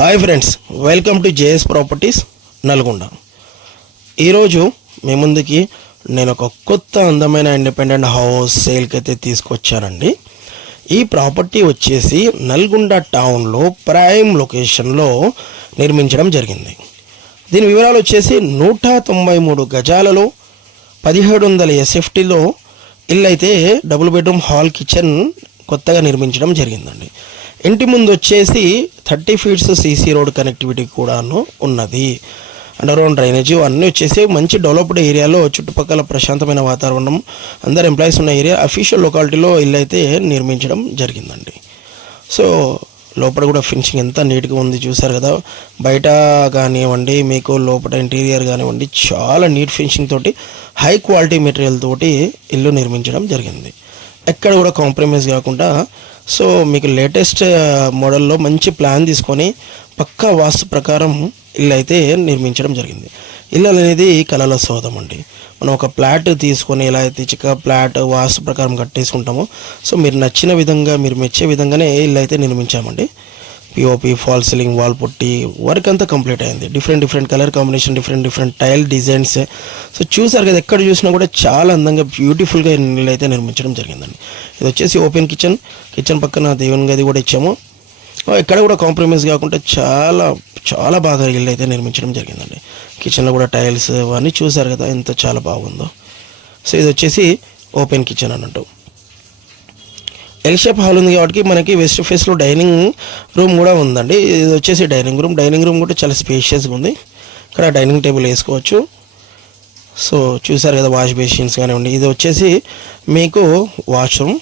Hi friends, welcome to JS properties Nalgonda. ఈరోజు మీ ముందుకి నేను ఒక కొత్త అందమైన ఇండిపెండెంట్ హౌస్ సేల్కి అయితే తీసుకొచ్చానండి. ఈ ప్రాపర్టీ వచ్చేసి నల్గొండ టౌన్లో ప్రైమ్ లొకేషన్లో నిర్మించడం జరిగింది. దీని వివరాలు వచ్చేసి 193 గజాలలో 1700 SFTలో ఇల్లు అయితే డబుల్ బెడ్రూమ్ హాల్ కిచెన్ కొత్తగా నిర్మించడం జరిగిందండి. ఇంటి ముందు వచ్చేసి 30 feet CC రోడ్ కనెక్టివిటీ కూడాను ఉన్నది. అండర్గ్రౌండ్ డ్రైనేజ్ అన్నీ వచ్చేసి మంచి డెవలప్డ్ ఏరియాలో, చుట్టుపక్కల ప్రశాంతమైన వాతావరణం, అందరు ఎంప్లాయీస్ ఉన్న ఏరియా, అఫీషియల్ లొకాలిటీలో ఇల్లు అయితే నిర్మించడం జరిగిందండి. సో లోపల కూడా ఫినిషింగ్ ఎంత నీట్గా ఉంది చూసారు కదా. బయట కానివ్వండి, మీకు లోపల ఇంటీరియర్ కానివ్వండి, చాలా నీట్ ఫినిషింగ్ తోటి హై క్వాలిటీ మెటీరియల్ తోటి ఇల్లు నిర్మించడం జరిగింది. ఎక్కడ కూడా కాంప్రమైజ్ కాకుండా, సో మీకు లేటెస్ట్ మోడల్లో మంచి ప్లాన్ తీసుకొని పక్కా వాస్తు ప్రకారం ఇల్లు అయితే నిర్మించడం జరిగింది. ఇల్లు అనేది కళల సౌధం అండి. మనం ఒక ప్లాట్ తీసుకొని ఎలా అయితే చిక్క ప్లాట్ వాస్తు ప్రకారం కట్టేసుకుంటామో, సో మీరు నచ్చిన విధంగా, మీరు మెచ్చే విధంగానే ఇల్లు అయితే నిర్మించామండి. POP, fall ceiling, wall putty work అంతా కంప్లీట్ అయింది. Different colour combination, different tile designs. So చూసారు కదా, ఎక్కడ చూసినా కూడా చాలా అందంగా బ్యూటిఫుల్గా ఇల్లు అయితే నిర్మించడం జరిగిందండి. ఇది వచ్చేసి ఓపెన్ కిచెన్ పక్కన దేవుని గది కూడా ఇచ్చాము. ఎక్కడ కూడా కాంప్రమైజ్ కాకుండా చాలా బాగా ఇల్లు అయితే నిర్మించడం జరిగిందండి. కిచెన్లో కూడా టైల్స్ అవన్నీ చూసారు కదా ఎంత చాలా బాగుందో. సో ఇది వచ్చేసి ఓపెన్ కిచెన్ అన్నట్టు. ఎల్ షేప్ హాల్ ఉంది కాబట్టి మనకి వెస్ట్ ఫేస్లో డైనింగ్ రూమ్ కూడా ఉందండి. ఇది వచ్చేసి డైనింగ్ రూమ్ కూడా చాలా స్పేషియస్గా ఉంది. ఇక్కడ డైనింగ్ టేబుల్ వేసుకోవచ్చు. సో చూసారు కదా, వాష్ బేసిన్స్ కానివ్వండి. ఇది వచ్చేసి మీకు వాష్రూమ్.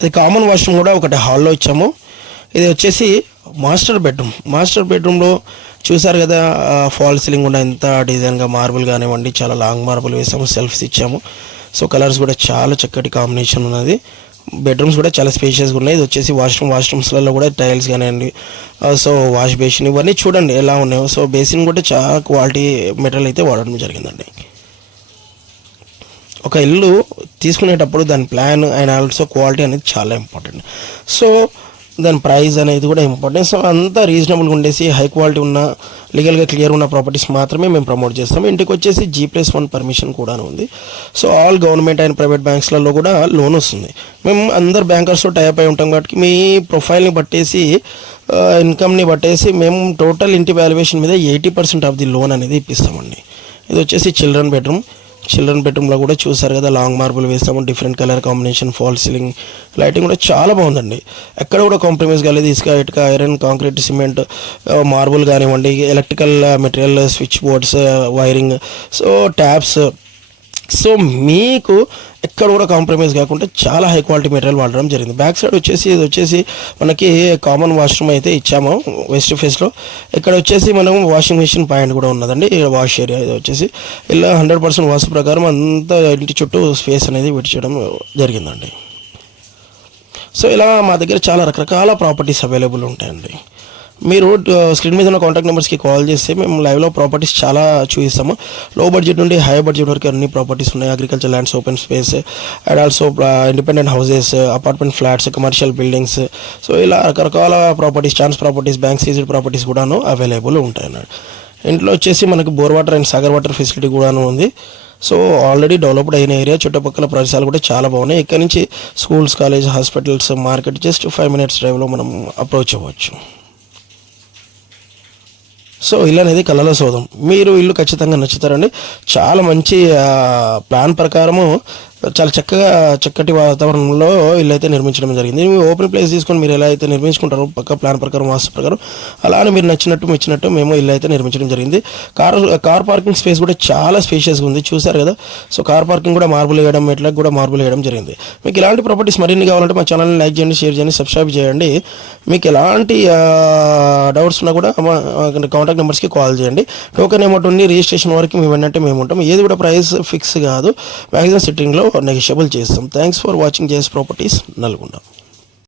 ఇది కామన్ వాష్రూమ్ కూడా ఒకటి హాల్లో ఇచ్చాము. ఇది వచ్చేసి మాస్టర్ బెడ్రూమ్లో చూసారు కదా, ఫాల్ సీలింగ్ కూడా ఎంత డిజైన్గా మార్బుల్ కానివ్వండి, చాలా లాంగ్ మార్బుల్ వేసాము, సెల్ఫ్స్ ఇచ్చాము. సో కలర్స్ కూడా చాలా చక్కటి కాంబినేషన్ ఉన్నది. బెడ్రూమ్స్ కూడా చాలా స్పేషియస్గా ఉన్నాయి. ఇది వచ్చేసి వాష్రూమ్స్లలో కూడా టైల్స్ కానివ్వండి, సో వాష్ బేసిన్ ఇవన్నీ చూడండి ఎలా ఉన్నాయో. సో బేసిన్ కూడా చాలా క్వాలిటీ మెటీరియల్ అయితే వాడడం జరిగిందండి. ఒక ఇల్లు తీసుకునేటప్పుడు దాని ప్లాన్ అండ్ ఆల్సో క్వాలిటీ అనేది చాలా ఇంపార్టెంట్. సో దాని ప్రైస్ అనేది కూడా ఇంపార్టెంట్. సో అంతా రీజనబుల్గా ఉండేసి హై క్వాలిటీ ఉన్న, లీగల్గా క్లియర్ ఉన్న ప్రాపర్టీస్ మాత్రమే మేము ప్రమోట్ చేస్తాము. ఇంటికి వచ్చేసి G+1 పర్మిషన్ కూడా ఉంది. So all government and private బ్యాంక్స్లలో కూడా లోన్ వస్తుంది. మేము అందరు బ్యాంకర్స్తో టైప్ అయి ఉంటాం కాబట్టి మీ ప్రొఫైల్ని బట్టేసి, ఇన్కమ్ని బట్టేసి మేము టోటల్ ఇంటి వాల్యుయేషన్ మీద 80% ఆఫ్ ది లోన్ అనేది ఇప్పిస్తామండి. ఇది వచ్చేసి చిల్డ్రన్ బెడ్రూమ్లో కూడా చూసారు కదా, లాంగ్ మార్బుల్ వేస్తాము, different colour combination, fall ceiling, lighting కూడా చాలా బాగుందండి. ఎక్కడ కూడా కాంప్రమైజ్ కాలేదు. ఇటుక, ఐరన్, కాంక్రీట్, సిమెంట్, మార్బుల్ కానివ్వండి, electrical material, switch boards, wiring, so taps. So మీకు ఎక్కడ కూడా కాంప్రమైజ్ కాకుండా చాలా హై క్వాలిటీ మెటీరియల్ వాడడం జరిగింది. బ్యాక్ సైడ్ వచ్చేసి ఇది వచ్చేసి మనకి కామన్ వాష్రూమ్ అయితే ఇచ్చాము వెస్ట్ ఫేస్లో. ఇక్కడ వచ్చేసి మనం వాషింగ్ మెషిన్ పాయింట్ కూడా ఉన్నదండి, వాష్ ఏరియా. ఇది వచ్చేసి ఇలా 100% వాస్తు ప్రకారం అంతా ఇంటి చుట్టూ స్పేస్ అనేది విడిచడం జరిగిందండి. సో ఇలా మా దగ్గర చాలా రకరకాల ప్రాపర్టీస్ అవైలబుల్ ఉంటాయండి. మీరు స్క్రీన్ మీద ఉన్న కాంటాక్ట్ నెంబర్స్కి కాల్ చేస్తే మేము లైవ్లో ప్రాపర్టీస్ చాలా చూపిస్తాము. లో బడ్జెట్ నుండి హై బడ్జెట్ వరకు అన్ని ప్రాపర్టీస్ ఉన్నాయి. Agriculture lands, open space and also independent houses, apartment flats, commercial buildings. So ఇలా రకరకాల properties, chance properties, bank seized properties కూడాను అవైలబుల్ ఉంటాయన్నమాట. ఇంట్లో వచ్చేసి మనకి bore water and Sagar water facility కూడాను ఉంది. సో ఆల్రెడీ డెవలప్డ్ అయిన ఏరియా, చుట్టుపక్కల ప్రదేశాలు కూడా చాలా బాగున్నాయి. ఇక్కడ నుంచి schools, college, hospitals, market just 5 minutes డ్రైవ్లో మనం అప్రోచ్ అవ్వచ్చు. సో ఇల్లు అనేది కళల సౌధం. మీరు ఇల్లు ఖచ్చితంగా నచ్చుతారండి. చాలా మంచి ప్లాన్ ప్రకారము చాలా చక్కటి వాతావరణంలో ఇల్లు అయితే నిర్మించడం జరిగింది. మీ ఓపెన్ ప్లేస్ తీసుకొని మీరు ఎలా అయితే నిర్మించుకుంటారో పక్క ప్లాన్ ప్రకారం, వాస్తు ప్రకారం, అలానే మీరు మెచ్చినట్టు మేము ఇల్లు అయితే నిర్మించడం జరిగింది. కార్ పార్కింగ్ స్పేస్ కూడా చాలా స్పేషియస్గా ఉంది, చూసారు కదా. సో కార్ పార్కింగ్ కూడా మార్బుల్ వేయడం, మెట్లకు కూడా మార్బుల్ వేయడం జరిగింది. మీకు ఇలాంటి ప్రాపర్టీస్ మరిన్ని కావాలంటే మా ఛానల్ని లైక్ చేయండి, షేర్ చేయండి, సబ్స్క్రైబ్ చేయండి. మీకు ఎలాంటి డౌట్స్ ఉన్నా కూడా కాంటాక్ట్ నెంబర్స్కి కాల్ చేయండి. టోకెన్ అమౌంట్ ఉంది, రిజిస్ట్రేషన్ వరకు మేము వెంటనే మేము ఉంటాం. ఏది కూడా ప్రైస్ ఫిక్స్ కాదు, మ్యాక్సిమం సిట్టింగ్లో నెగోషియబుల్ చేస్తాం. Thanks for watching JS properties Nalgonda.